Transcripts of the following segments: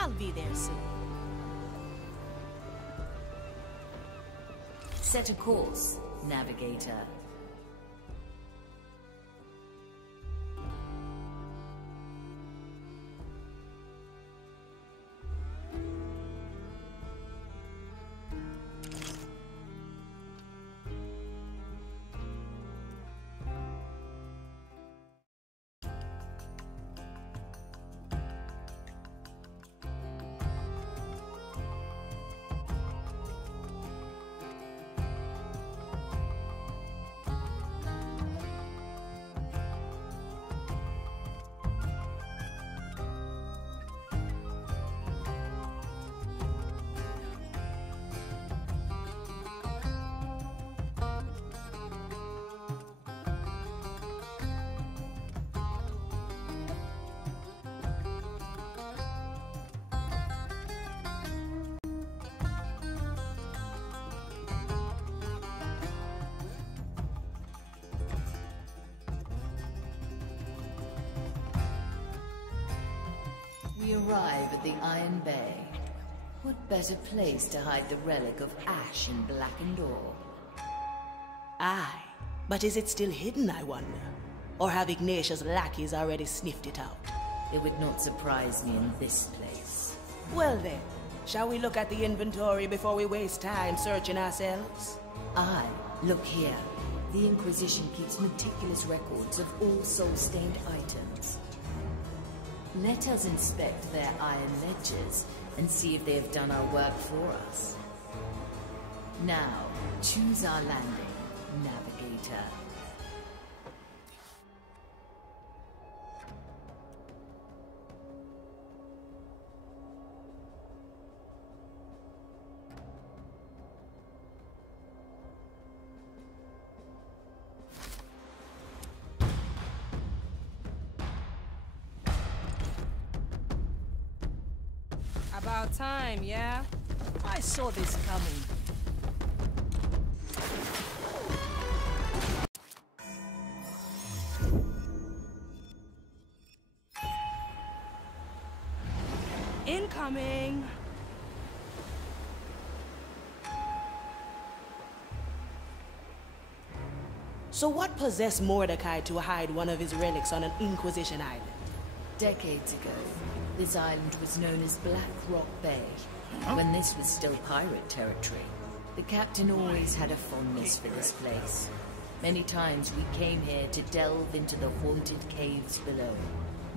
I'll be there soon. Set a course, navigator. We arrive at the Iron Bay. What better place to hide the relic of ash in blackened ore? Aye, but is it still hidden, I wonder? Or have Ignatius' lackeys already sniffed it out? It would not surprise me in this place. Well then, shall we look at the inventory before we waste time searching ourselves? Aye, look here. The Inquisition keeps meticulous records of all soul-stained items. Let us inspect their iron ledgers and see if they have done our work for us. Now, choose our landing, navigator. About time, yeah? I saw this coming. Incoming! So what possessed Mordecai to hide one of his relics on an Inquisition island? Decades ago, this island was known as Black Rock Bay. When this was still pirate territory, the captain always had a fondness for this place. Many times we came here to delve into the haunted caves below.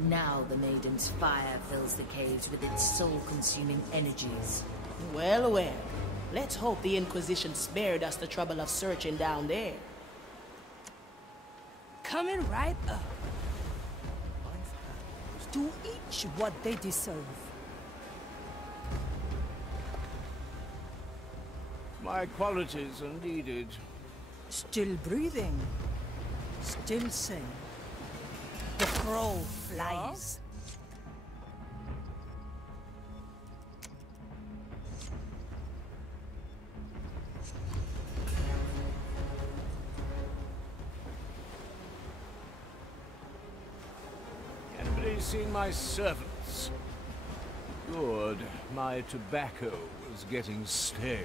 Now the Maiden's fire fills the caves with its soul-consuming energies. Well, well. Let's hope the Inquisition spared us the trouble of searching down there. Coming right up. To each what they deserve. My qualities are needed. Still breathing. Still sane. The crow flies. Anybody seen my servants? Good. My tobacco was getting stale.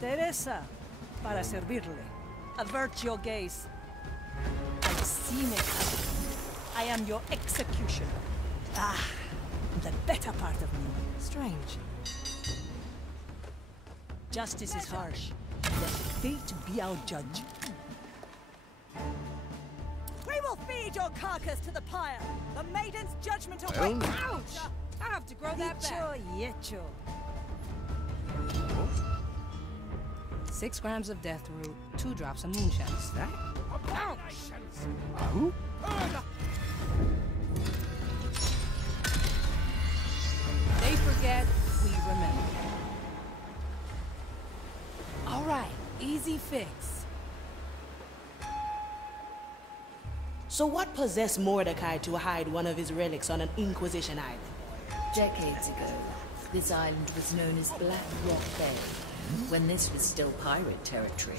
Teresa, para servirle. Avert your gaze. I've seen it happen. I am your executioner. Ah, the better part of me. Strange. Justice is harsh. Let fate be our judge. We will feed your carcass to the pyre. The Maiden's judgment awaits. Ouch! I have to grow that back. Yecho. 6 grams of death root, 2 drops of moonshine. Ouch! Who? They forget, we remember. All right, easy fix. So what possessed Mordecai to hide one of his relics on an Inquisition island? Decades ago, this island was known as Black Rock Bay. When this was still pirate territory,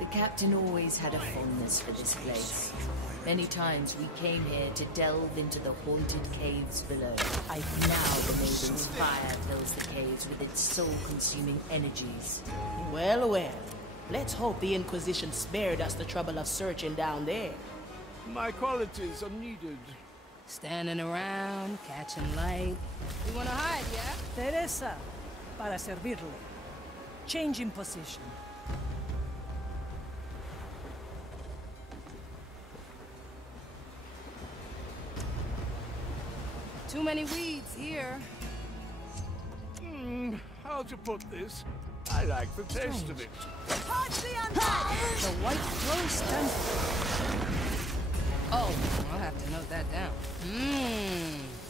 the captain always had a fondness for this place. Many times we came here to delve into the haunted caves below. Now the Maiden's fire fills the caves with its soul-consuming energies. Well, well. Let's hope the Inquisition spared us the trouble of searching down there. My qualities are needed. Standing around, catching light. You wanna hide, yeah? Teresa, para servirle. Change in position. Too many weeds here. How to put this? I like the taste of it. Charge the undead! The white flow stands. Oh, I'll have to note that down.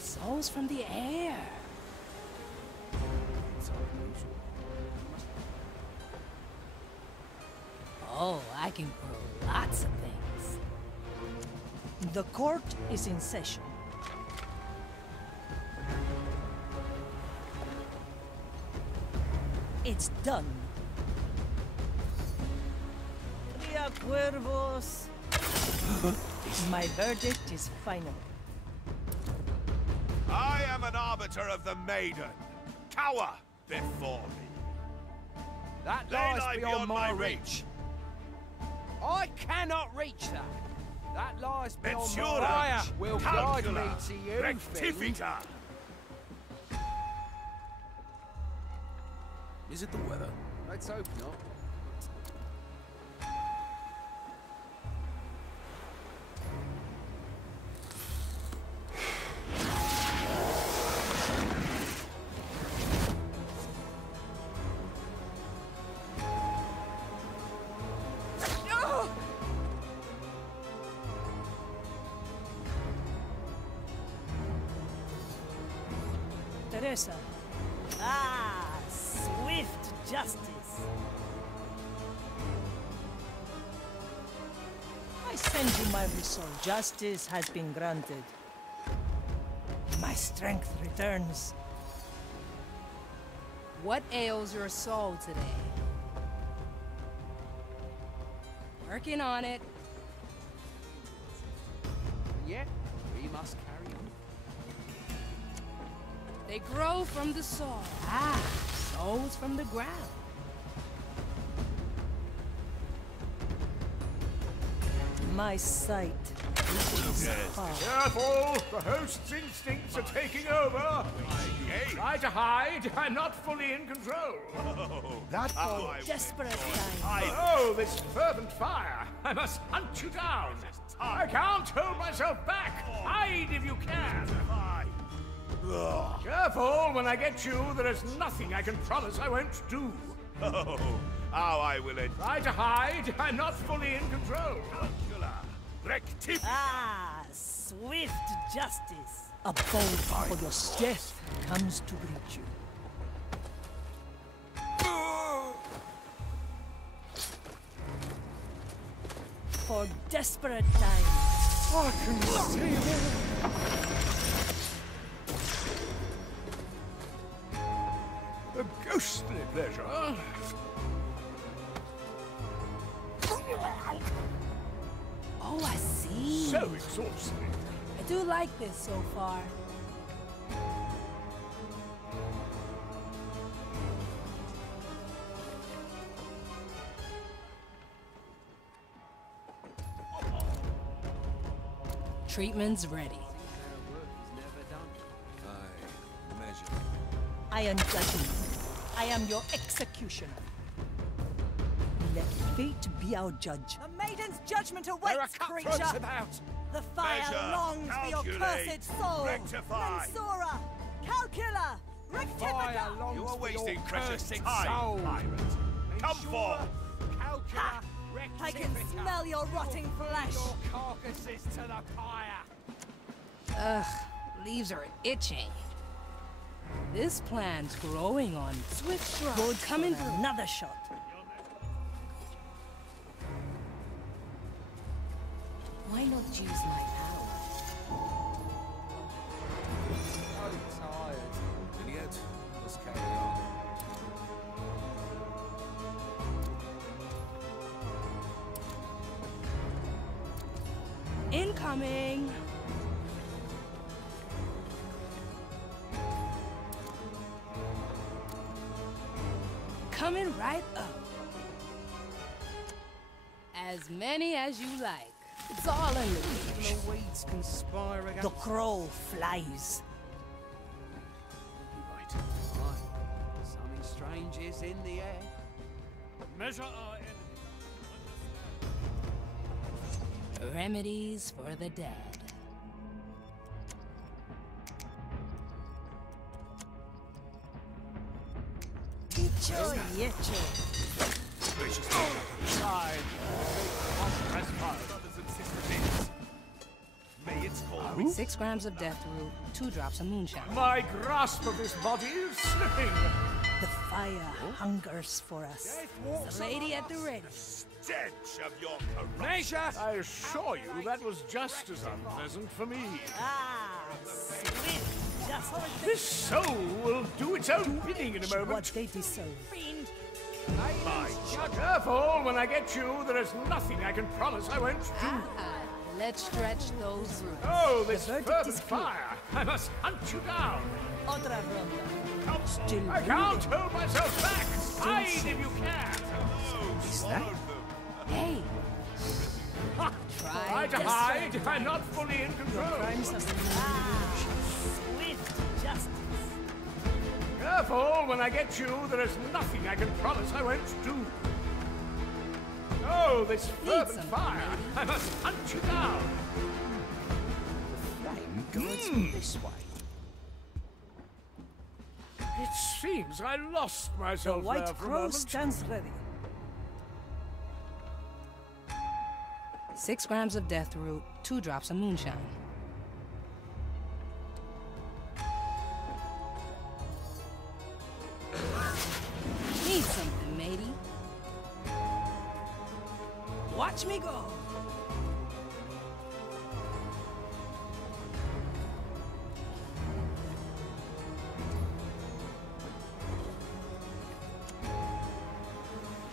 Souls from the air. Oh, I can grow lots of things. The court is in session. It's done. Tria cuervos. My verdict is final. I am an arbiter of the Maiden. Cower before me. That They lies lie beyond my reach. I cannot reach that. That lies beyond my Mensura, fire will guide me calcula, to you, fiend. rectifica. Is it the weather? Let's hope not. Teresa. Ah, swift justice. I send you my result. Justice has been granted. My strength returns. What ails your soul today? Working on it. Yet, we must carry on. They grow from the soul. Ah, souls from the ground. My sight reaches far. Careful! The host's instincts are taking over! Try to hide! I'm not fully in control! That Desperate time. Oh, this fervent fire! I must hunt you down! I can't hold myself back! Hide if you can! Careful! When I get you, there is nothing I can promise I won't do! Oh, how I will it. Try to hide! I'm not fully in control! Rectifica. Ah, swift justice. A bolt for your death comes to greet you. For desperate times. I can see it! A ghostly pleasure. Oh, I see. So exhausting. I do like this so far. Treatment's ready. I measure. I am judging. I am your executioner. Let fate be our judge. The Maiden's judgment There are awaits, cutthroats creature! about. The fire Measure, longs for your calculate, cursed soul! rectify. Mensura! Calcula! Fire Rectifica! longs You are for your wasting precious cursed time, soul. pirate. Come Ensure, forth. calcula, I can rectifica. smell your rotting flesh! Your carcasses to the pyre. Ugh, leaves are itching. This plant's growing on swift shrubs. Good coming for through. another shot. Why not use my power? So tired. And yet, let's carry on. Incoming! Coming right up. As many as you like. It's all in the The weeds conspire against... The crow flies. Right. Something strange is in the air. Measure our enemy. remedies for the dead. May 6 grams of death root, 2 drops of moonshine. My grasp of this body is slipping. The fire hungers for us. The lady at the ready. stench of your corruption. Measure! I assure you that was just as unpleasant for me. Ah, sweet justice. This soul will do its own bidding in a What moment. they deserve. My careful, when I get you, there is nothing I can promise I won't do. Let's stretch those roots. Oh, this verdict fervent is clear. fire! I must hunt you down. Otra ronda. Counsel, I can't hold myself back. Hide if you can. Is that? Hey, Try to hide if I'm not fully in control. Crimes are swift justice. Careful, when I get you, there is nothing I can promise I won't do. Oh, this fervent some, fire! I must hunt you down. Flame guides me this way. It seems I lost The myself there white for a crow moment. stands ready. 6 grams of death root, 2 drops of moonshine. Need something, matey. Watch me go.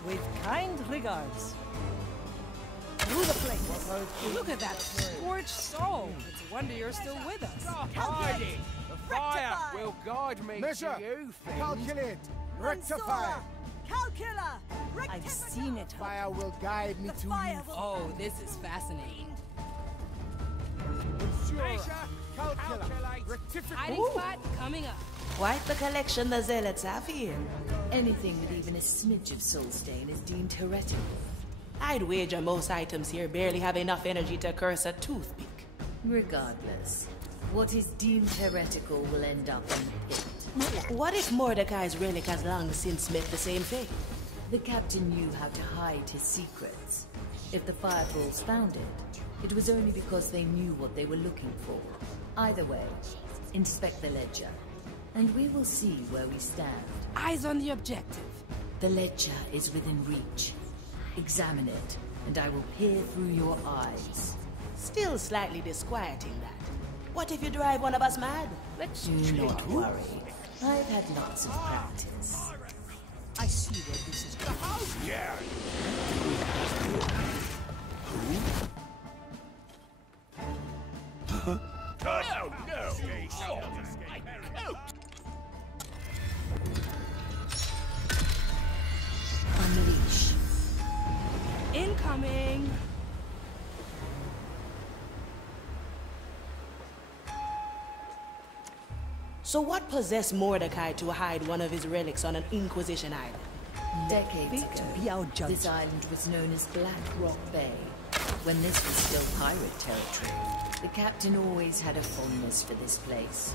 With kind regards. Through the flames. Look at that scorched soul. It's a wonder you're still with us. Stop hiding! The fire will guide me Measure, to you, fiend. calculate, rectify. Calcula! I've seen it. Fire will guide me to you. Oh, this is fascinating. Measure, Calcula, calculate. rectify. Hiding spot coming up. Quite the collection the zealots have here. Anything with even a smidge of soul stain is deemed heretical. I'd wager most items here barely have enough energy to curse a toothpick. Regardless, what is deemed heretical will end up in the pit. What if Mordecai's relic has long since met the same fate? The captain knew how to hide his secrets. If the Firefalls found it, it was only because they knew what they were looking for. Either way, inspect the ledger, and we will see where we stand. Eyes on the objective. The ledger is within reach. Examine it, and I will peer through your eyes. Still slightly disquieting that. What if you drive one of us mad? Do not worry. I've had lots of practice. I see where this is going. Yeah. Oh, no! Unleash. Incoming. So what possessed Mordecai to hide one of his relics on an Inquisition island? Decades Fate ago, be our judge. this island was known as Black Rock Bay. When this was still pirate territory, the captain always had a fondness for this place.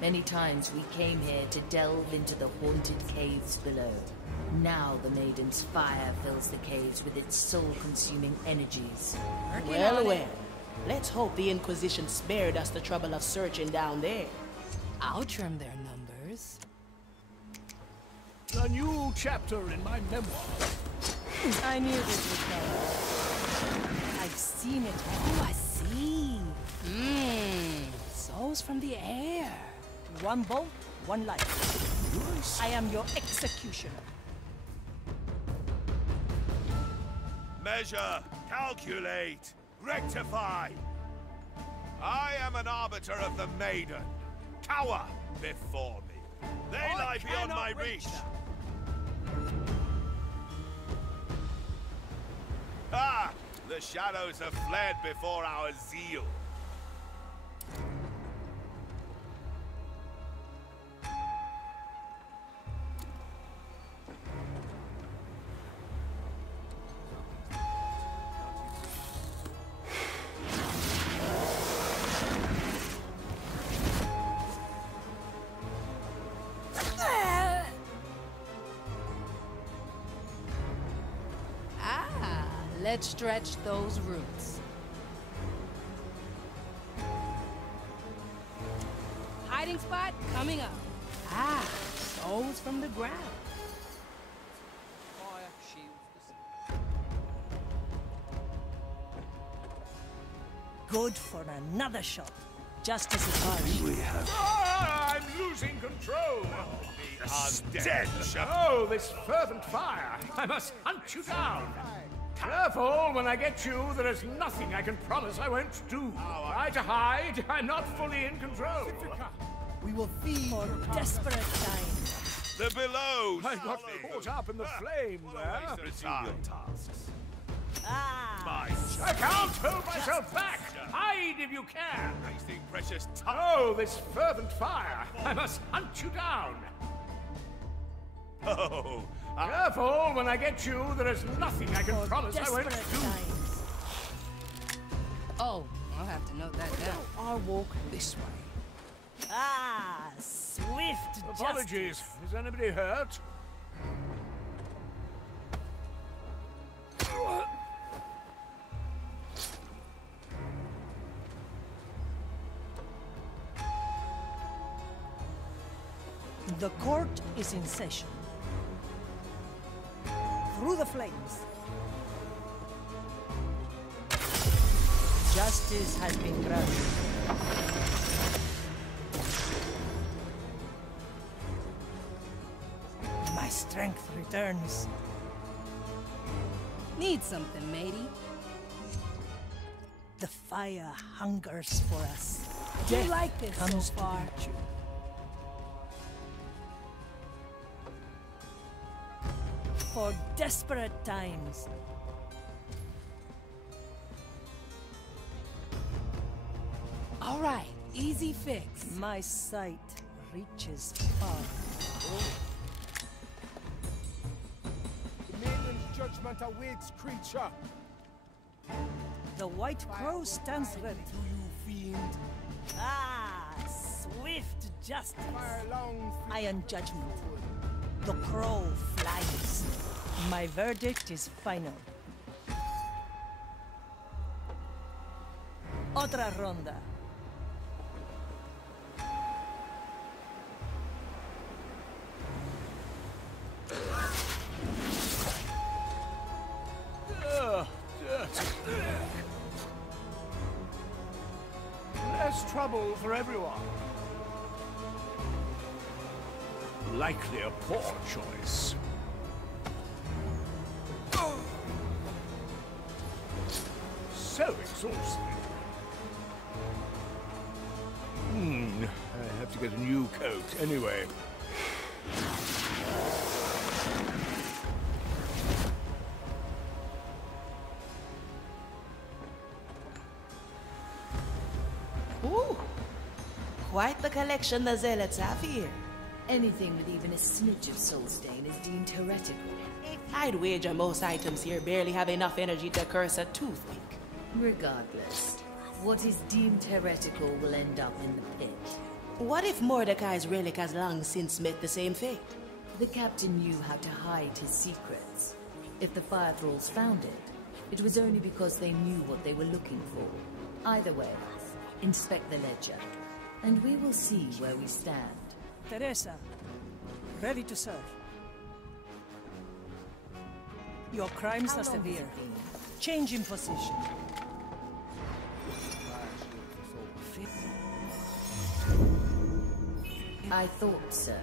Many times we came here to delve into the haunted caves below. Now the Maiden's fire fills the caves with its soul-consuming energies. Well. Let's hope the Inquisition spared us the trouble of searching down there. I'll trim their numbers. A new chapter in my memoir. I knew this would come. I've seen it. Oh, I see. Souls from the air. One bolt, one life. I am your executioner. Measure, calculate, rectify. I am an arbiter of the Maiden. Cower before me. They lie beyond my reach. Ah! The shadows have fled before our zeal. Let's stretch those roots. Hiding spot coming up. Ah, souls from the ground. Fire shields. Good for another shot. Just as it was. We have... Ah, I'm losing control! The stench of... Oh, this fervent fire! I must hunt you down! Careful, when I get you, there is nothing I can promise I won't do. Try to hide, I'm not fully in control. We will feed For desperate times. The below! I got caught up in the flame there. Resume your tasks. Ah! I can't hold myself back! Hide if you can! Wasting precious time. Oh, this fervent fire! I must hunt you down! Oh, Careful, when I get you, there is nothing I can For promise I won't desperate do. times. Oh, I'll have to note that down. I'll walk this way. Ah! Swift Apologies. justice. Is anybody hurt? The court is in session. Through the flames. Justice has been granted. My strength returns. Need something, matey? The fire hungers for us. Do you Death like this so comes to far? get you. For desperate times. All right, easy fix. My sight reaches far. The maiden's judgment awaits, creature. The White Crow stands ready. To you, fiend. Ah, swift justice. Fire long through Iron judgment. The crow flies. My verdict is final. Otra ronda. Less trouble for everyone. Likely a poor choice. So exhausting. I have to get a new coat anyway. Ooh, quite the collection the zealots have here. Anything with even a smidge of soul stain is deemed heretical. I'd wager most items here barely have enough energy to curse a toothpick. Regardless, what is deemed heretical will end up in the pit. What if Mordecai's relic has long since met the same fate? The captain knew how to hide his secrets. If the fire thralls found it, it was only because they knew what they were looking for. Either way, inspect the ledger, and we will see where we stand. Teresa, ready to serve. Your crimes How are long has severe. it been? Change in position. I thought so.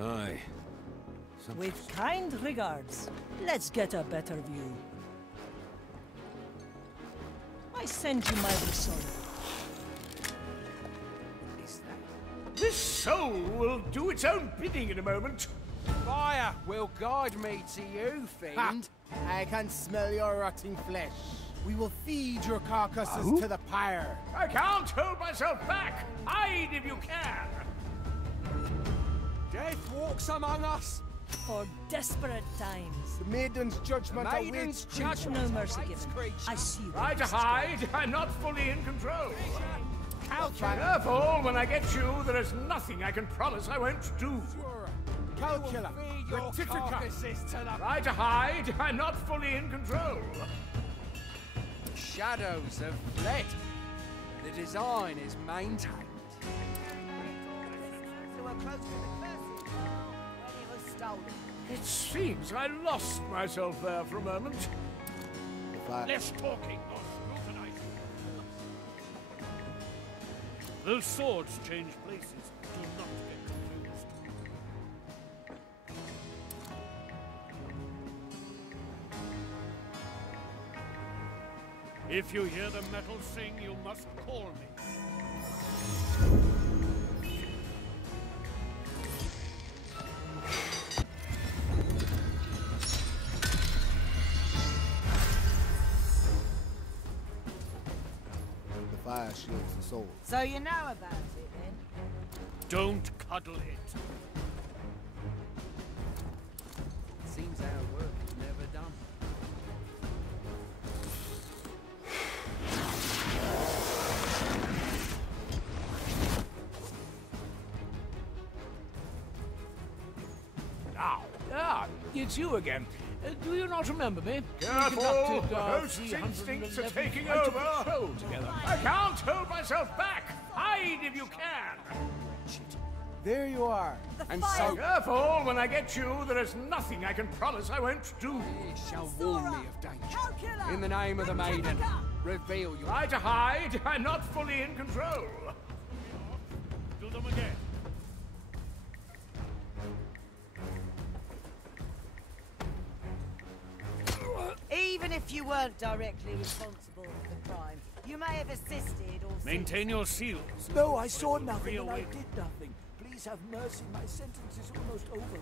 Aye. With kind regards, let's get a better view. My send you my result. This soul will do its own bidding in a moment. Fire will guide me to you, fiend. I can smell your rotting flesh. We will feed your carcasses to the pyre. I can't hold myself back. Hide if you can. Death walks among us. For desperate times. The maiden's judgment Maiden's awaits. judgment No mercy awaits given. creature. I see you. Try to hide. I'm not fully in control. Calcula. Careful, when I get you, there is nothing I can promise I won't do. Calcula. Feed your Rectifica. carcasses to the Try to hide. I'm not fully in control. shadows have fled. The design is maintained. So we're close to the curses. When it was stolen. It seems I lost myself there for a moment. Less talking, or scrutinizing. Those swords change places. Do not get confused. If you hear the metal sing, you must call me. The fire shields the soul. So you know about it then? Don't cuddle it. Seems our work is never done. It's you again. Do you not remember me? Careful! Conducted, The host's 311 instincts are taking night of over. patrol together. I can't hold myself back. Hide if you can. There you are. And fire- so Careful, when I get you, there is nothing I can promise I won't do. ye shall warn me of danger. Calcula. In the name of the maiden, reveal your... Try to hide. I'm not fully in control. Do them again. Even if you weren't directly responsible for the crime, you may have assisted or Maintain your seals. No, I saw nothing Real and I witness. did nothing. Please have mercy. My sentence is almost over.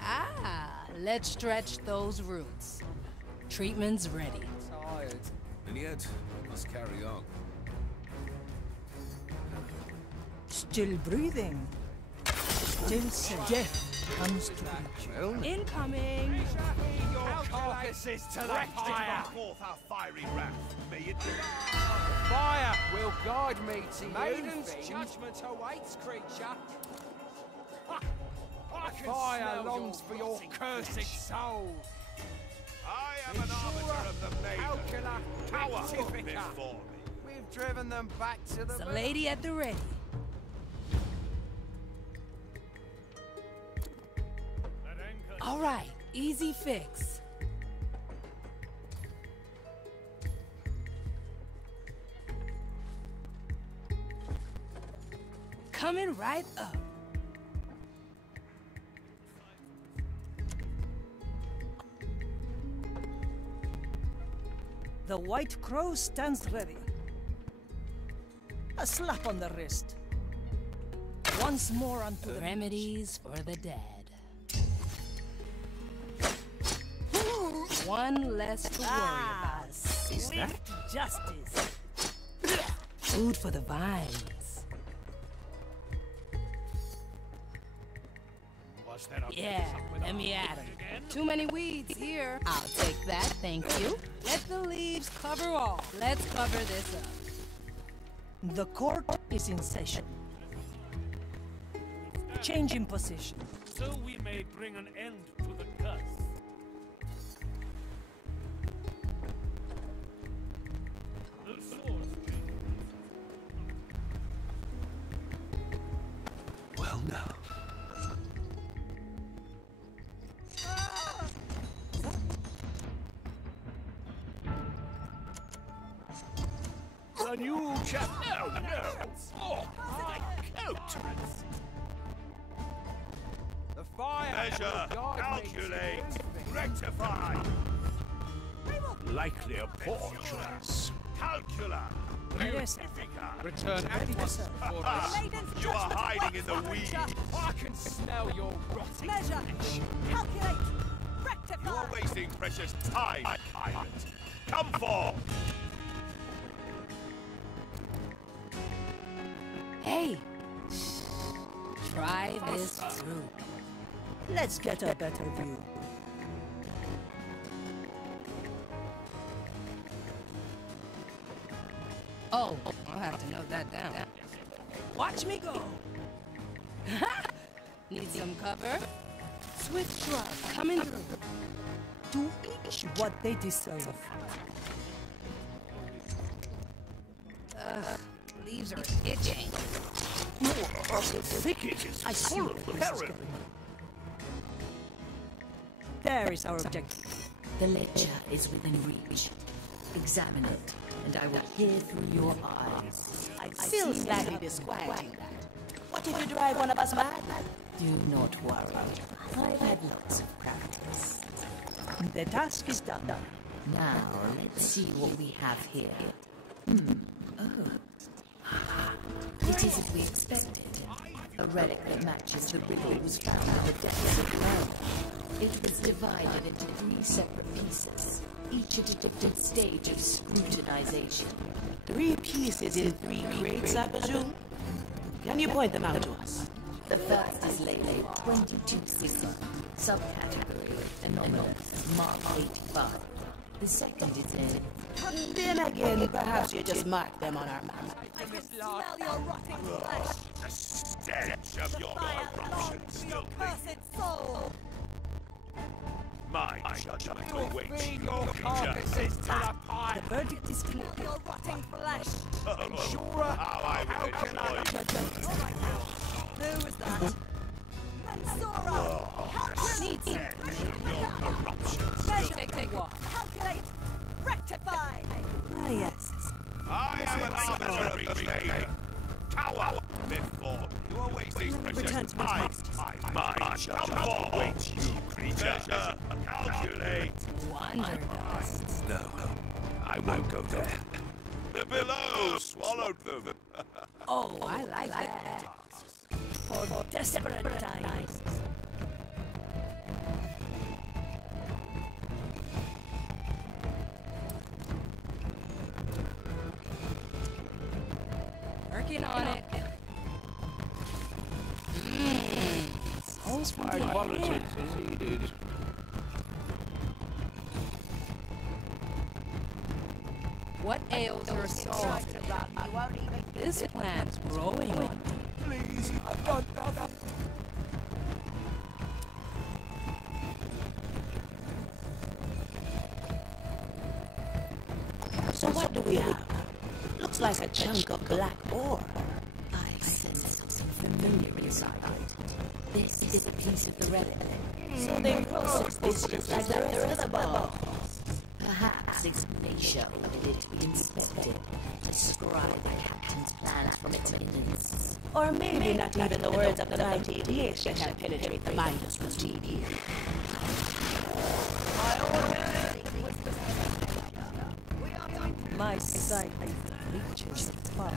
Ah, let's stretch those roots. Treatment's ready. Tired. And yet, we must carry on. Still breathing. Still safe. Death comes to reach you. Well, Incoming! your carcasses to the fire. Forth our fiery wrath. May it be. Fire will guide me to Maiden's you, fiend. judgment awaits, creature. Fire longs for your cursed soul. I am an arbiter of the maiden. Calcula. Tower Rectifica. before me. We've driven them back to the... The lady at the ready. All right, easy fix. Coming right up. The White Crow stands ready. A slap on the wrist. Once more unto the Remedies for the dead. One less to worry about. swift justice. Food for the vines. Was there a Yeah, let me at 'em. Too many weeds here. I'll take that, thank you. Let the leaves cover all. Let's cover this up. The court is in session. Change in position. So we may bring an end to the curse. The swords change. Well now. The new chap. No, no. Oh, my coat. fire! Measure, calculate, rectify. Likely a poor choice. Calcula. Return activists before this. You are hiding in the weeds. I can smell your rotting Measure. flesh. Calculate. Rectify. You are wasting precious time, pirate. Come forth. Hey! Try this through. Let's get a better view. Oh, I'll have to note that down. Watch me go. Need some cover? Swift shrug. Coming through. To each what they deserve. Leaves are itching. The thicket is full of peril. There is our objective. The ledger is within reach. Examine it, and I will peer through your eyes. I feel slightly disquieting that. What if you drive one of us mad? Do not worry. I've had lots of practice. The task is done. Now, let's see what we have here. Oh. It is as we expected. A relic that matches the riddle was found in the depths of hell. It was divided into 3 separate pieces, each at a different stage of scrutinization. 3 pieces in 3 crates, I presume? Can you point them out to us? The first is labeled 22 Sigma, subcategory anomalous, Mark 85. The second is in... Then again, perhaps you just mark them on our map. I can smell your rotting flesh. The stench of your corruption still Cursed soul. My judgment awaits Feed you, your creature. carcasses to the The pyre. verdict is clear. Your rotting flesh. Insurer, How I will exploit you. Who was that? Mansura. Need some. Measure. Take walk. Calculate. Rectify. Ah, yes. I am an arbiter of the maiden. Cower before me. You are wasting precious time. My judgment awaits you, creature. Calculate. Wonder dust. No, I won't go there. The below swallowed them. Oh, I like that. For desperate times. Working on it. Sounds fine. Qualities is needed. What ails your soul? This plant's growing on me. Please, I've done nothing. So what do we have? Looks like a chunk of black ore. I sense something familiar inside it. This is a piece of the relic. So they process this just like the rest of the ball. Perhaps Ignatia ordered it to be inspected to scry the captain's plans from its imminence. Or maybe not even the words of the mighty Ignatia shall penetrate the mind of routine here. My sight reaches far.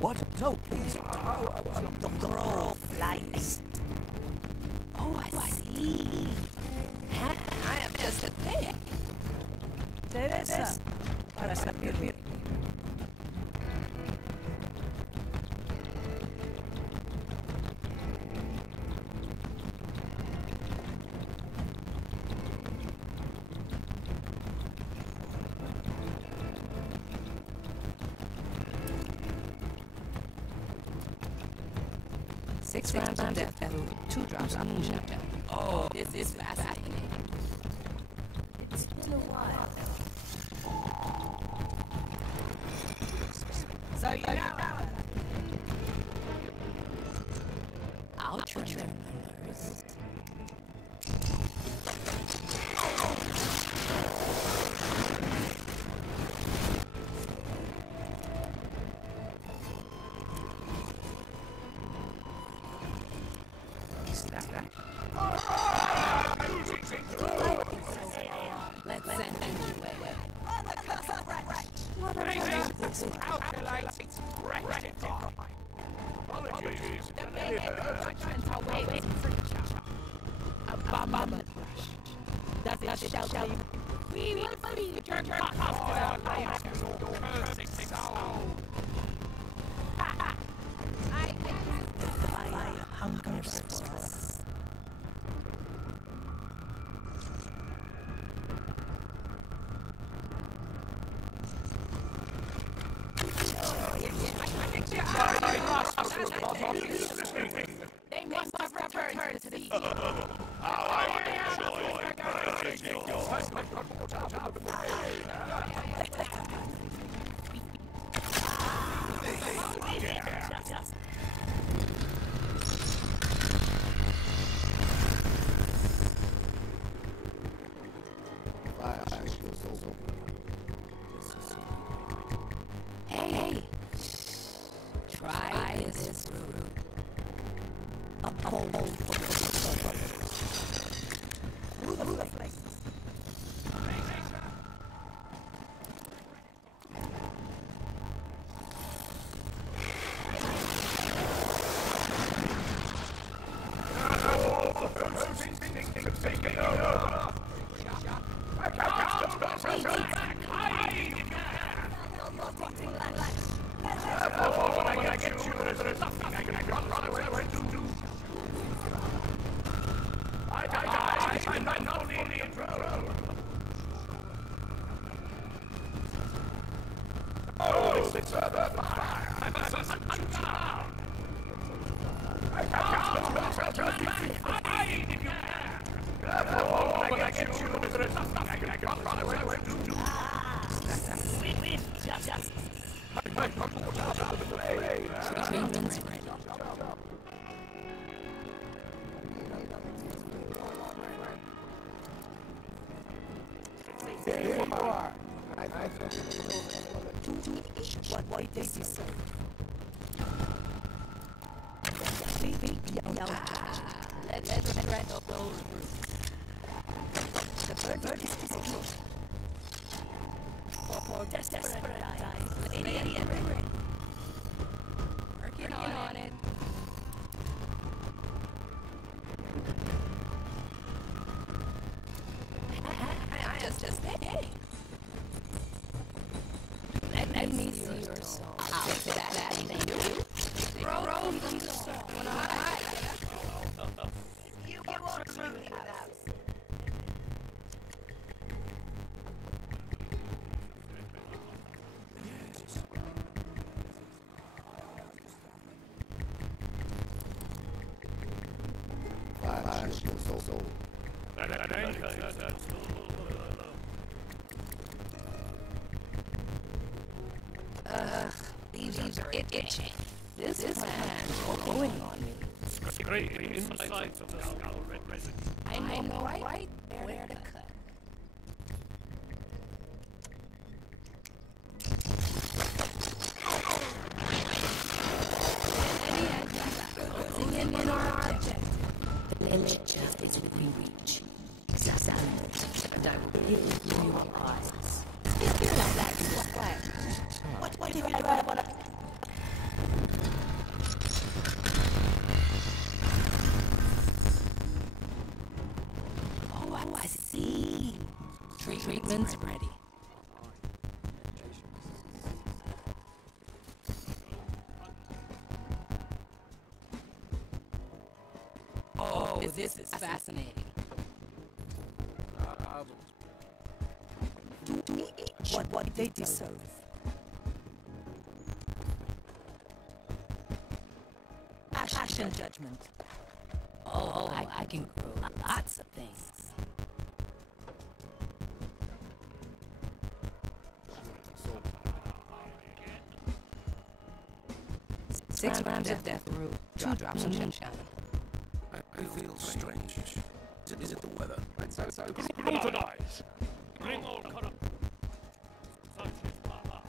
What? No, please. The grow flies. Oh, I see. I am just a thing. Teresa, para servirle. Six rounds of death food, 2 drops of moonshine. Oh, this is fascinating. It's been a while. So you know. I'll trim their numbers. Let's send them away. What are this? Calculate, rectify. Apologies. The merchants are waiting for each other. A bomb on the brush. Does it shelter you? We will feed your hostile lives. Cursed soul. My hunger stores. They must have returned to the sea. Hey, try this route. What this is. Let's stretch those. The bird is disappeared. For desperate times. Lady and Ring. Working on it. Just hey. Let me see your soul. I'll take that thing you. Throw them the soul. When I hide. You won't through me without. These are itching. This is going on me. Scraping insides of the skull red resin. I know right where to cut. In our objective. The village just is within reach. Silence, and I will give you your eyes. That is flag. What if you ever want to... Oh, I see. Treatment's ready. Oh, this is fascinating. What they deserve. Action judgment. Oh, I can grow lots of things. 6 grams of death root, 2 drops of moonshine. I feel strange. Is it the weather? Scrutinize! Bring all corrupt. Such is power.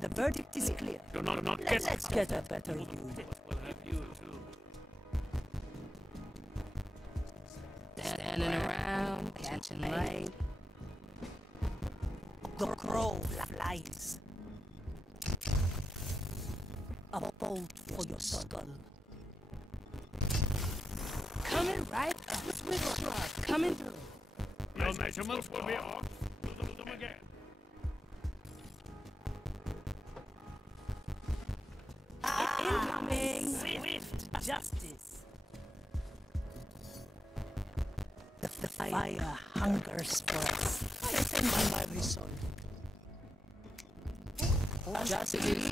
The verdict is clear. Do not Let's get a better view. We'll have you too. Standing around, catching light. The crow flies. A bolt for your skull. Coming right up. Swivel truck coming through. Your measurements will be off. We'll do them again. Incoming! Swift justice. The fire hungers for us. I send my resolve. Justice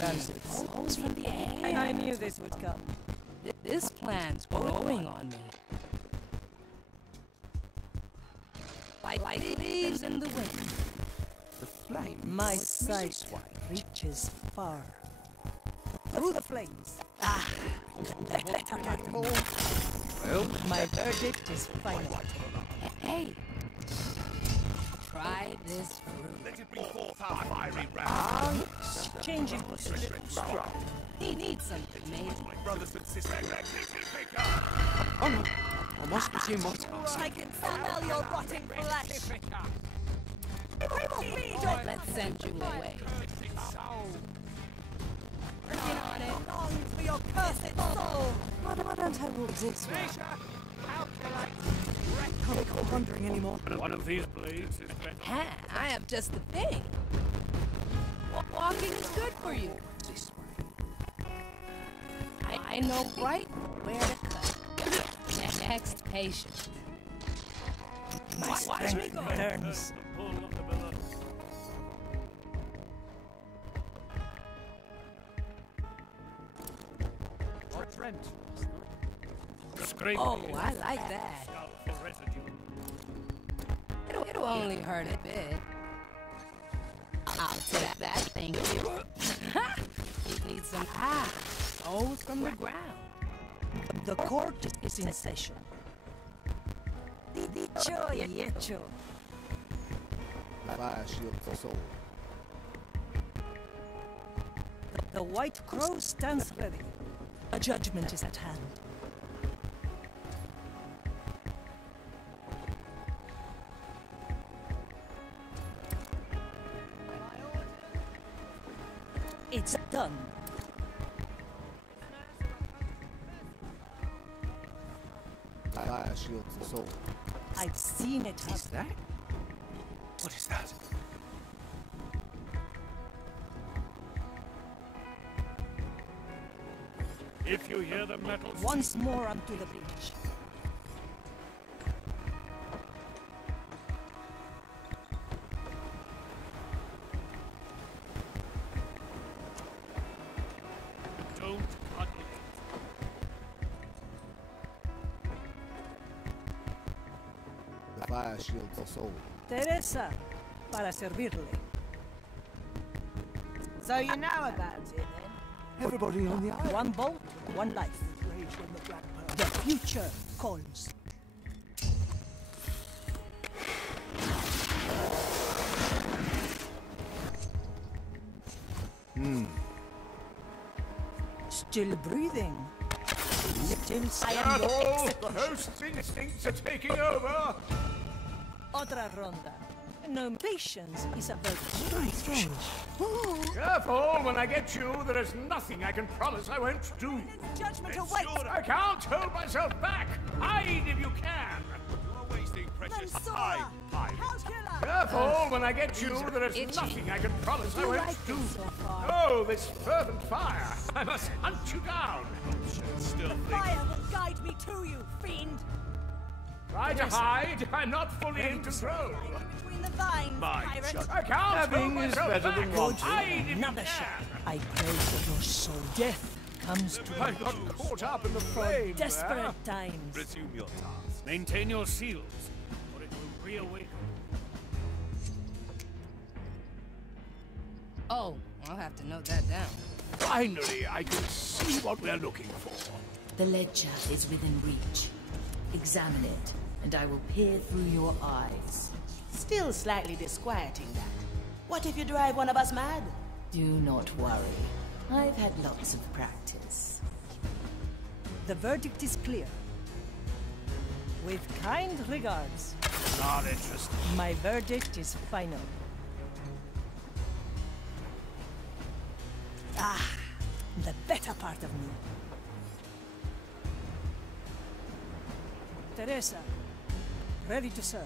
has from the air. I knew this would come. This plan's growing on me. Like leaves in the wind. The flame. My sight reaches far. Through the flames. Well, my verdict is final. Hey, try this fruit. Let it bring forth our fiery wrath. Changing position. He needs something made. My brothers and sisters. oh no, I must be too much. I can smell your rotting flesh. Let's send you away. Working on it. Long for your cursed soul. Why don't I walk this way? Can't go wandering anymore. One of these blades is better. Ha, I have just the thing. Walking is good for you. I know right where to cut. Next patient. My strength returns. Oh, I like that. It'll only hurt a bit. I'll take that, thank you. You need some stones from the ground. The court is in session. Dicho. Fire shield for soul. The white crow stands ready. A judgment is at hand. It's done. Fire shield for soul. I've seen it happen. Is that? What is that? If you hear the metal... Once more onto the beach. Don't cut it. The fire shield for soul. Teresa, para servirle. So you know about it then? Everybody on the island. One boat, one life. The future calls. Still breathing. I am your The host's instincts are taking over. Otra ronda. No, patience is a virtue. Strange. Careful, when I get you, there is nothing I can promise I won't do. Judgment awaits. I can't hold myself back. Hide if you can. You're wasting precious time. Careful, when I get you, there is nothing I can promise I won't do. Oh, this fervent fire. I must hunt you down. Still Fire will guide me to you, fiend. Try to hide. I'm not fully in control. Between the vines, pirate. I can't hold myself back. Hide if you Another can. shot. I pray for your soul. Death comes to I got caught up in the flames. desperate times. resume your task. Maintain your seals, or it will reawaken. Oh, I'll have to note that down. Finally, I can see what we're looking for. The ledger is within reach. Examine it, and I will peer through your eyes. Still slightly disquieting, that. What if you drive one of us mad? Do not worry. I've had lots of practice. The verdict is clear. With kind regards. Not interested. My verdict is final. Ah, the better part of me. Teresa, ready to serve.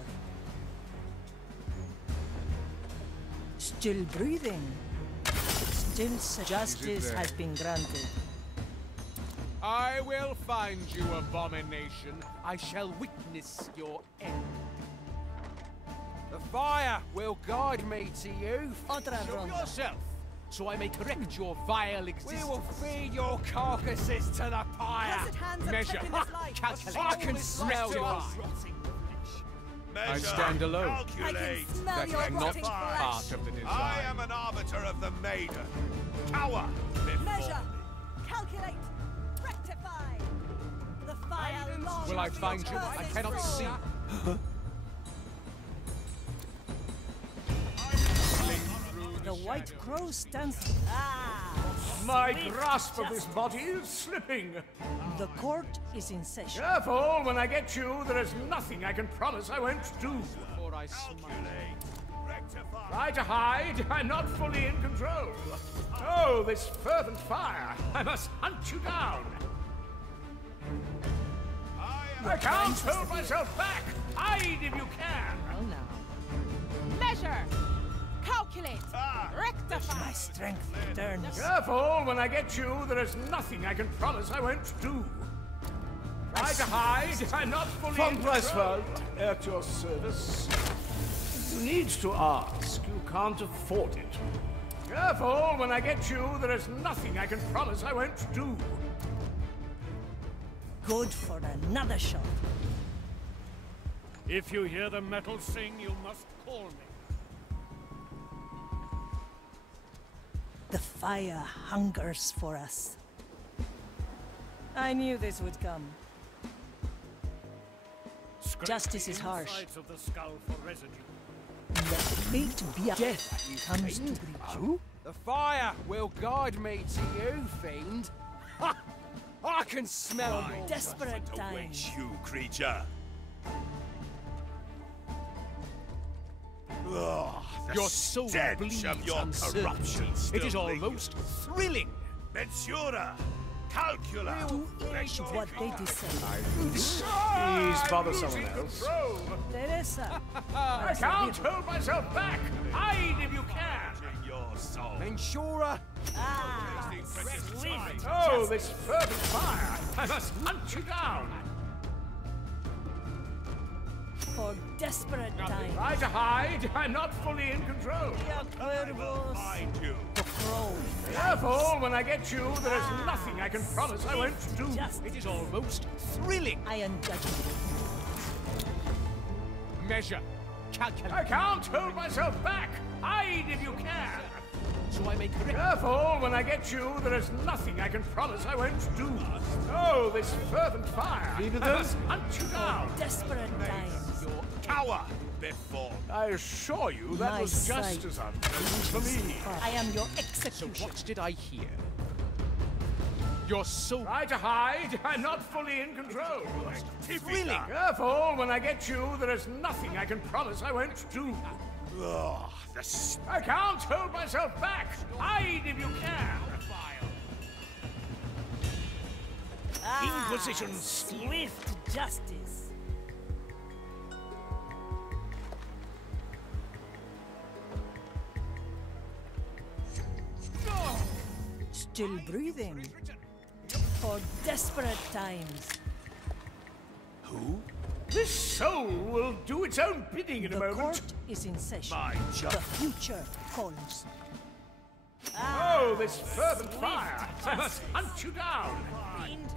Still breathing. Still justice has been granted. I will find you, abomination. I shall witness your end. The fire will guide me to you. Show yourself, so I may correct your vile existence. We will feed your carcasses to the pyre. Measure. Calculate. I can smell your rotting flesh. I stand alone. Calculate. That is not part of the design. I am an arbiter of the maiden. Cower before Measure. Calculate. Rectify. The fire longs Will I find you? I cannot see. The White Crow stands. My grasp of this body is slipping. The court is in session. Careful, when I get you, there is nothing I can promise I won't do. Before I smite. Try to hide, I'm not fully in control. Oh, this fervent fire. I must hunt you down. I can't hold myself back. Hide if you can. Oh, no. Measure! Calculate! Rectify! My strength returns. Careful, when I get you, there is nothing I can promise I won't do. Try to hide, I'm not fully in control. At your service. You need to ask, you can't afford it. Careful, when I get you, there is nothing I can promise I won't do. Good for another shot. If you hear the metal sing, you must call me. The fire hungers for us. I knew this would come. Justice is harsh. Of the skull for residue. Let fate be death comes to reach you. The fire will guide me to you, fiend. Ha! I can smell your Desperate times. Awaits you, creature. Ugh, Your soul bleeds of your uncertainty. corruption. It is almost thrilling. Mensura, calcula. Do each what they decide. Please bother someone else. Teresa, I can't hold myself back. Hide if you can. Your soul. Mensura. Oh, this fervent fire. I must hunt you down. for desperate times. Try to hide. I'm not fully in control. Find you. The crow. Careful, when I get you, there is nothing I can promise I won't do. It is almost thrilling. Iron judgment. Measure. Calculate. I can't hold myself back. Hide if you can. So I may correct. Careful, when I get you, there is nothing I can promise I won't do. Oh, this fervent fire. I must hunt you down. Desperate times. Your cower before. I assure you that My was just sight as unpleasant for me. I am your So executioner. what did I hear? Your soul. Try to hide. I'm not fully in control. Thrilling. Careful, when I get you, there is nothing I can promise I won't do. Ugh, the I can't hold myself back. Hide if you can. Inquisition Swift justice. Still breathing. For desperate times. Who? This soul will do its own bidding in a The moment. court is in session. My The judge. future calls. Oh, this fervent fire! I must hunt you down!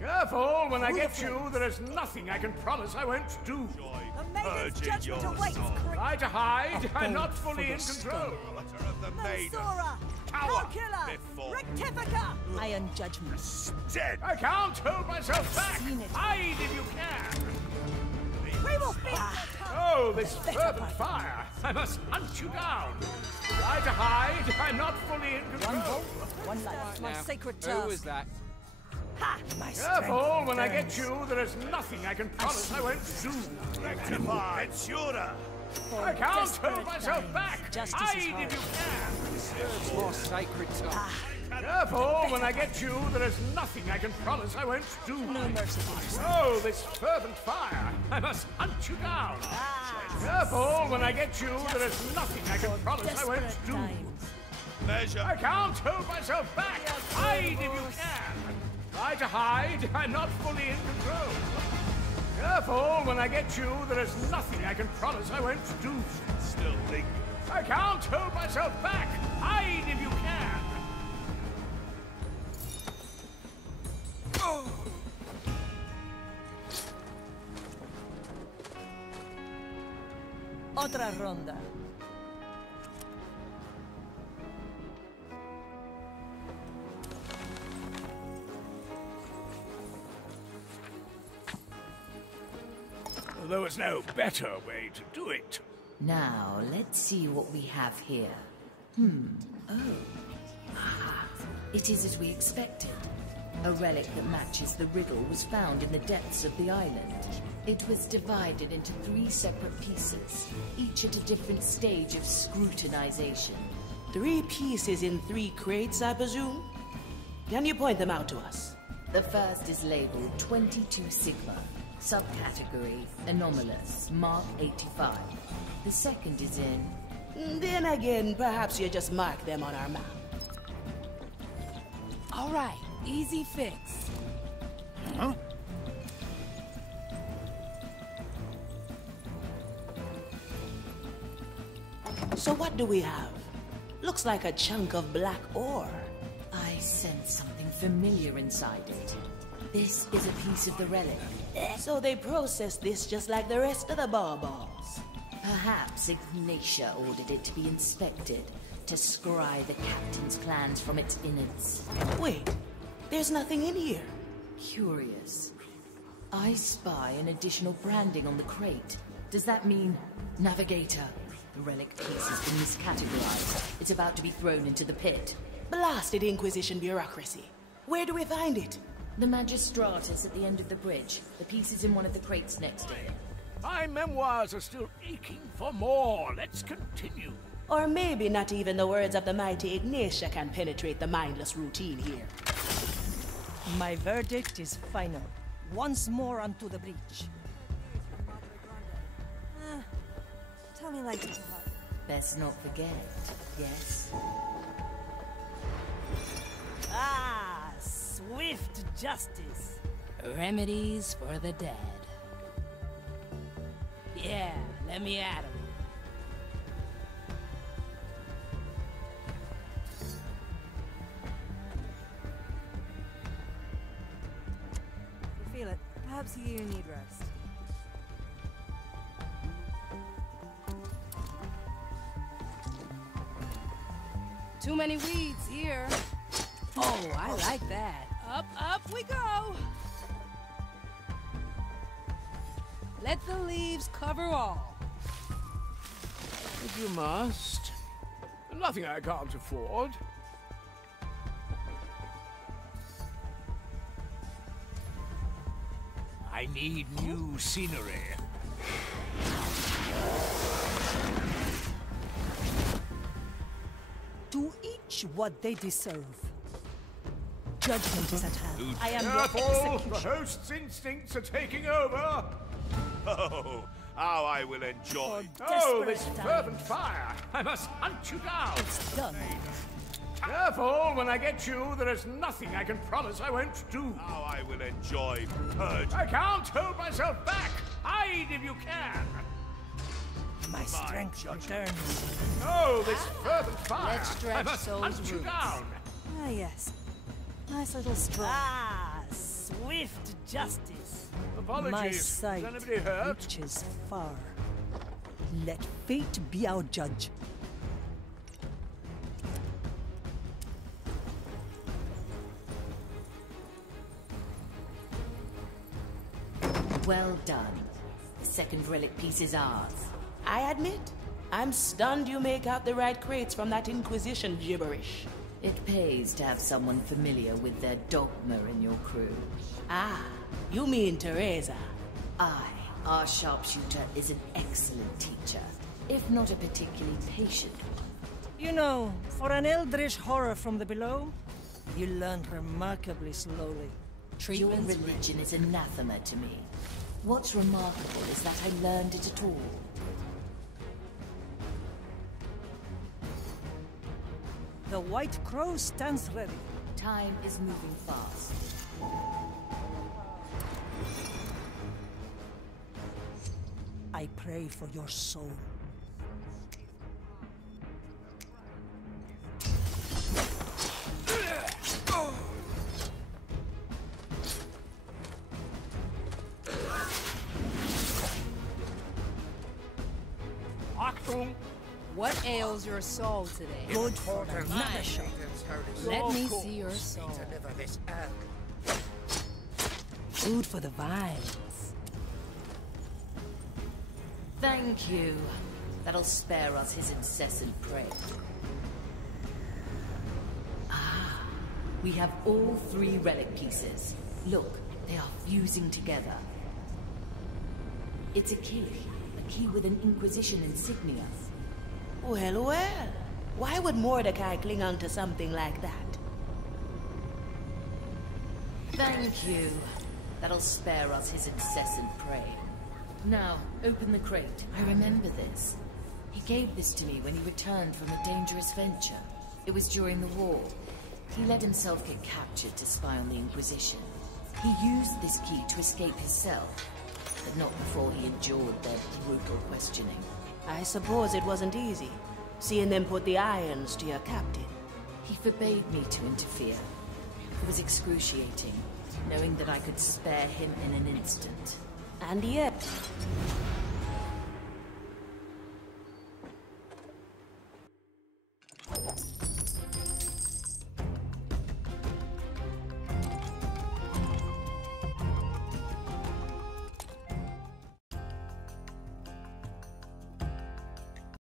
Careful, when I get you, there is nothing I can promise I won't do. The maiden's Purging judgment your awaits, soul. Try to hide, I'm not for fully the in control. Daughter of the maiden. Mensura, Cower Calcula, before. Rectifica. Iron judgment. Dead. I can't hold myself back! Seen it. Hide if you can! We will feed Oh, Oh, this fervent fire! I must hunt you down! Try to hide, I'm not fully in control. One vote, one life. My sacred turf. Who was that? Ha! My Careful, when I get you, there is nothing I can promise I won't do. Rectify, Shura! I can't hold myself back! Hide if you can! More sacred time. Careful, when I get you, there is nothing I can promise I won't do. No mercy. Oh, this fervent fire! I must hunt you down! Careful, when I get you, there is nothing I can promise I won't do. Measure! I can't hold myself back! Hide if you can! Try to hide, I'm not fully in control. Careful, when I get you, there is nothing I can promise I won't do. Still lingers. I can't hold myself back! Hide if you can! Otra ronda. There was no better way to do it. Now, let's see what we have here. It is as we expected. A relic that matches the riddle was found in the depths of the island. It was divided into 3 separate pieces, each at a different stage of scrutinization. 3 pieces in 3 crates, I presume? Can you point them out to us? The first is labeled 22 Sigma, subcategory Anomalous, Mark 85. The second is in... Then again, perhaps you just mark them on our map. All right, easy fix. Huh? So what do we have? Looks like a chunk of black ore. I sense something familiar inside it. This is a piece of the relic. So they processed this just like the rest of the baubles. Perhaps Ignatia ordered it to be inspected, to scry the captain's plans from its innards. Wait, there's nothing in here. Curious. I spy an additional branding on the crate. Does that mean Navigator? The relic piece has been miscategorized. It's about to be thrown into the pit. Blasted Inquisition bureaucracy. Where do we find it? The Magistratus at the end of the bridge. The piece is in one of the crates next to it. My memoirs are still aching for more. Let's continue. Or maybe not even the words of the mighty Ignatia can penetrate the mindless routine here. My verdict is final. Once more onto the breach. Tell me like it's hot. Best not forget, yes? Ah, swift justice. Remedies for the dead. Yeah, let me at him. I feel it. Perhaps you need rest. Too many weeds here. Oh, I like that. Up we go. Let the leaves cover all. If you must. Nothing I can't afford. I need new scenery. To each what they deserve. Judgment is at hand. I am Careful! your The executioner. host's instincts are taking over! Oh, how I will enjoy. Oh, Desperate this times. fervent fire! I must hunt you down! It's done. Careful! When I get you, there is nothing I can promise I won't do. How I will enjoy purge. I can't hold myself back! Hide if you can! My strength returns. Oh, this fervent fire! Let's stretch I must those hunt you roots. down! Ah, yes. Nice little stroll. Ah, swift justice. Apologies. My Is sight anybody hurt? reaches far. Let fate be our judge. Well done. The second relic piece is ours. I admit, I'm stunned you make out the right crates from that Inquisition gibberish. It pays to have someone familiar with their dogma in your crew. Ah, you mean Teresa? Our sharpshooter, is an excellent teacher, if not a particularly patient one. You know, for an eldritch horror from the below, you learn remarkably slowly. Your religion is anathema to me. What's remarkable is that I learned it at all. The White Crow stands ready. Time is moving fast. I pray for your soul. Achtung! What ails your soul today? Good for another shot. Let me see your soul. Food for the vines. Thank you. That'll spare us his incessant prey. Ah, we have all 3 relic pieces. Look, they are fusing together. It's a key with an Inquisition insignia. Well, well. Why would Mordecai cling on to something like that? Thank you. That'll spare us his incessant prey. Now, open the crate. I remember this. He gave this to me when he returned from a dangerous venture. It was during the war. He let himself get captured to spy on the Inquisition. He used this key to escape his cell, but not before he endured their brutal questioning. I suppose it wasn't easy, seeing them put the irons to your captain. He forbade me to interfere. It was excruciating, knowing that I could spare him in an instant. And yet,